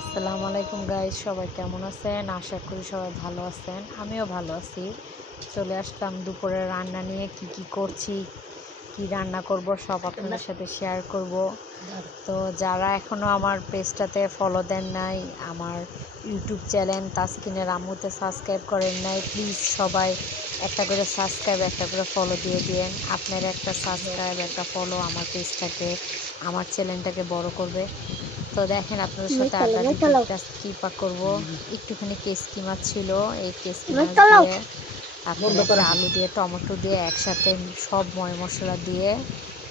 আসসালামু আলাইকুম গাইস, সবাই কেমন আছেন? আশা করি সবাই ভালো আছেন। আমিও ভালো আছি। চলে আসলাম দুপুরে রান্না নিয়ে। কি করছি, কি রান্না করব সব আপনাদের সাথে শেয়ার করব। তো যারা এখনও আমার পেজটাতে ফলো দেন নাই, আমার ইউটিউব চ্যানেল তাসকিনের আম্মুতে সাবস্ক্রাইব করেন নাই, প্লিজ সবাই একটা করে সাবস্ক্রাইব, একটা করে ফলো দিয়ে দিন। আপনার একটা সাবস্ক্রাইব, একটা ফলো আমার পেজটাকে, আমার চ্যানেলটাকে বড় করবে। তো দেখেন, আপনাদের সাথে আড্ডা দিতে একটা স্কিপা করব। একটুখানি কেসকি মাছ ছিল, এই কেসকি মাছ দিয়ে আপনার একটা আলু দিয়ে টমেটো দিয়ে একসাথে সব ময় মশলা দিয়ে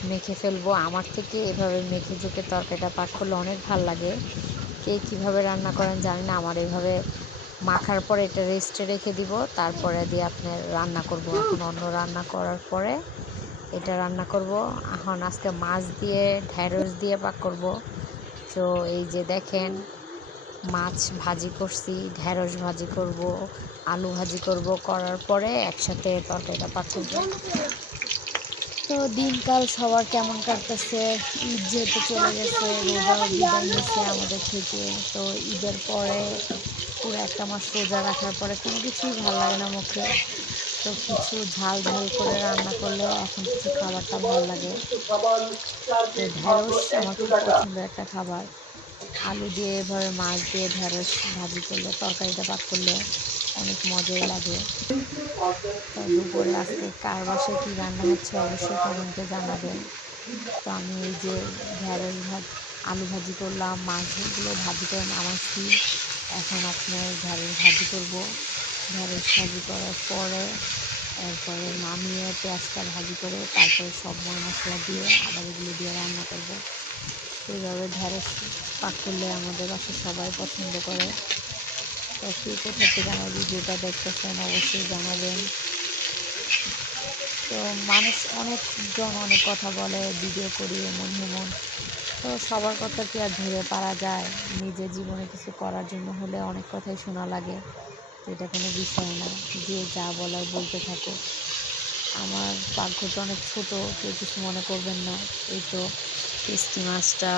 মেখে ফেলবো। আমার থেকে এভাবে মেখে ঝুঁকে তরকারিটা পাক করলে অনেক ভাল লাগে। কে কীভাবে রান্না করেন জানি না, আমার এইভাবে মাখার পরে এটা রেস্টে রেখে দিব, তারপরে দিয়ে আপনার রান্না করব। এখন অন্য রান্না করার পরে এটা রান্না করব। এখন আজকে মাছ দিয়ে ঢেঁড়স দিয়ে পাক করব। তো এই যে দেখেন, মাছ ভাজি করছি, ঢেঁড়স ভাজি করব, আলু ভাজি করব, করার পরে একসাথে তরকারিটা পাক করব। তো দিনকাল সবার কেমন কাটতেছে? ঈদ যেহেতু চলে গেছে, রোজাও বিদায় নিচ্ছে আমাদের থেকে। তো ঈদের পরে পুরো একটা মাস রোজা রাখার পরে কোনো কিছুই ভালো লাগে না মুখে। তো কিছু ঝাল ঝাল করে রান্না করলে এখন কিছু খাবারটা ভালো লাগে। তো ঢেঁড়স আমার খুব পছন্দের একটা খাবার। আলু দিয়ে এভাবে মাছ দিয়ে ঢেঁড়স ভাজি করলে, তরকারিটা পাক করলে অনেক মজাই লাগে। তো দুপুরে আজকে কার বাসায় কী রান্না হচ্ছে অবশ্যই কমেন্টে জানাবেন। তো আমি এই যে আলু ভাজি করলাম, মাছগুলো ভাজি করে নামাইছি। এখন আপনার ঢেঁড়স ভাজি করব। ঢেঁড়স ভাজি করার পরে এরপরে নামিয়ে পেঁয়াজটা ভাজি করে তারপরে সব মশলা দিয়ে আবার এগুলো দিয়ে রান্না করব। এইভাবে ঢেঁড়স পাক করলে আমাদের বাসায় সবাই পছন্দ করে। তো কে কোথা থেকে আমার ভিডিওটা দেখতেছেন অবশ্যই জানাবেন। তো মানুষ অনেকজন অনেক কথা বলে, ভিডিও করি এমন হেমন। তো সবার কথা কি আর ধরে পারা যায়? নিজের জীবনে কিছু করার জন্য হলে অনেক কথাই শোনা লাগে। তো এটা কোনো বিষয় না, যে যা বলার বলতে থাকুক। আমার পাকঘরটা অনেক ছোট, কেউ কিছু মনে করবেন না। এই তো পেস্কি মাছটা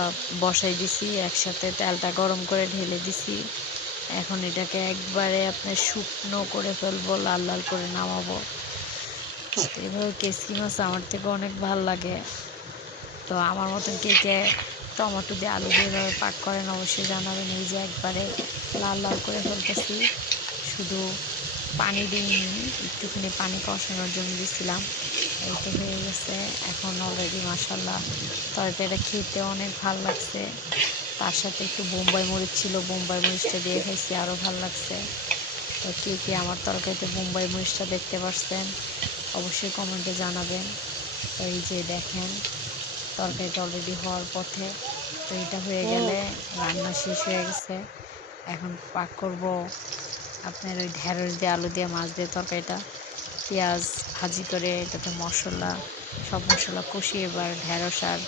বসাই দিছি, একসাথে তেলটা গরম করে ঢেলে দিছি। এখন এটাকে একবারে আপনার শুকনো করে ফেলবো, লাল লাল করে নামাবো। এভাবে কেসকি মাছ আমার থেকে অনেক ভাল লাগে। তো আমার মতন কে কে টমেটো দিয়ে আলু দিয়ে এভাবে পাক করেন অবশ্যই জানাবেন। এই যে একবারে লাল লাল করে ফেলতেছি, শুধু পানি দিইনি, একটুখানি পানি কষানোর জন্য দিছিলাম। এই তো হয়ে গেছে এখন অলরেডি। মাশাল্লাহ, তরকারিটা খেতে অনেক ভাল লাগছে। তার সাথে একটু বোম্বাই মরিচ ছিল, বোম্বাই মরিচটা দিয়ে খাইছি, আরও ভাল লাগছে। তো কে কে আমার তরকারিতে বোম্বাই মরিচটা দেখতে পাচ্ছেন অবশ্যই কমেন্টে জানাবেন। তো এই যে দেখেন, তরকারিটা অলরেডি হওয়ার পথে। তো এটা হয়ে গেলে রান্না শেষ হয়ে গেছে। এখন পাক করব আপনার ওই ঢেঁড়স দিয়ে আলু দিয়ে মাছ দিয়ে তরকারিটা। পেঁয়াজ ভাজি করে এটাতে সব মশলা কষিয়ে এবার ঢেঁড়স আর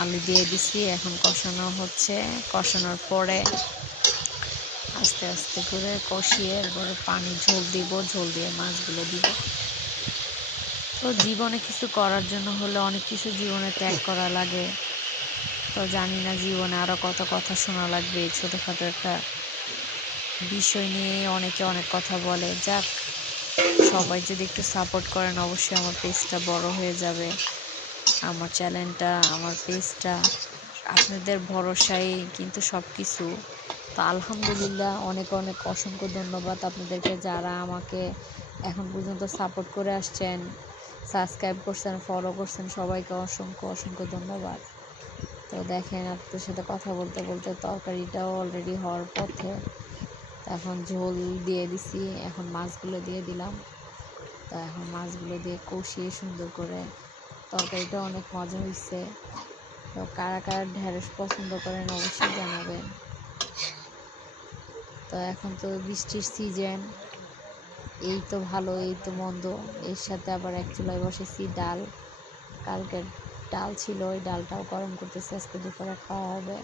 আলু দিয়ে দিছি। এখন কষানো হচ্ছে, কষানোর পরে আস্তে আস্তে করে কষিয়ে এরপরে পানি ঝোল দিব, ঝোল দিয়ে মাছগুলো দিব। তো জীবনে কিছু করার জন্য হলে অনেক কিছু জীবনে ত্যাগ করা লাগে। তো জানি না জীবনে আরও কত কথা শোনা লাগবে। এই ছোটোখাটো একটা বিষয় নিয়ে অনেকে অনেক কথা বলে। যাক, সবাই যদি একটু সাপোর্ট করেন অবশ্যই আমার পেজটা বড় হয়ে যাবে। আমার চ্যানেলটা, আমার পেজটা আপনাদের ভরসায় কিন্তু সব কিছু। তো আলহামদুলিল্লাহ, অনেক অনেক অসংখ্য ধন্যবাদ আপনাদেরকে, যারা আমাকে এখন পর্যন্ত সাপোর্ট করে আসছেন, সাবস্ক্রাইব করছেন, ফলো করছেন, সবাইকে অসংখ্য অসংখ্য ধন্যবাদ। তো দেখেন, আপনাদের সাথে কথা বলতে বলতে তরকারিটাও অলরেডি হওয়ার পথে। এখন ঝোল দিয়ে দিছি, এখন মাছগুলো দিয়ে দিলাম। তো এখন মাছগুলো দিয়ে কষিয়ে সুন্দর করে, তরকারিটা অনেক মজা হয়েছে। তো কারা কারা ঢেঁড়স পছন্দ করেন অবশ্যই জানাবেন। তো এখন তো বৃষ্টির সিজন, এই তো ভালো, এই তো মন্দ। এর সাথে আবার এক চুলায় বসেছি ডাল। কালকের ডাল ছিল, ওই ডালটাও গরম করতেছি, আজকে দুপুরে খাওয়া হবে।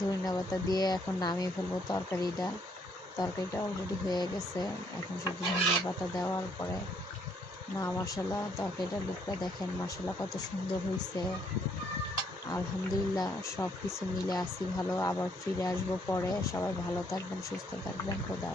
ধনিয়া পাতা দিয়ে এখন নামিয়ে ফেলবো তরকারিটা। তরকারিটা অলরেডি হয়ে গেছে, এখন শুধু ধনিয়া পাতা দেওয়ার পরে না। মাশাল্লাহ, তরকারিটার লুকটা দেখেন, মাশাল্লাহ কত সুন্দর হয়েছে। আলহামদুলিল্লাহ সব কিছু মিলে আছি ভালো। আবার ফিরে আসবো পরে। সবাই ভালো থাকবেন, সুস্থ থাকবেন। খোদা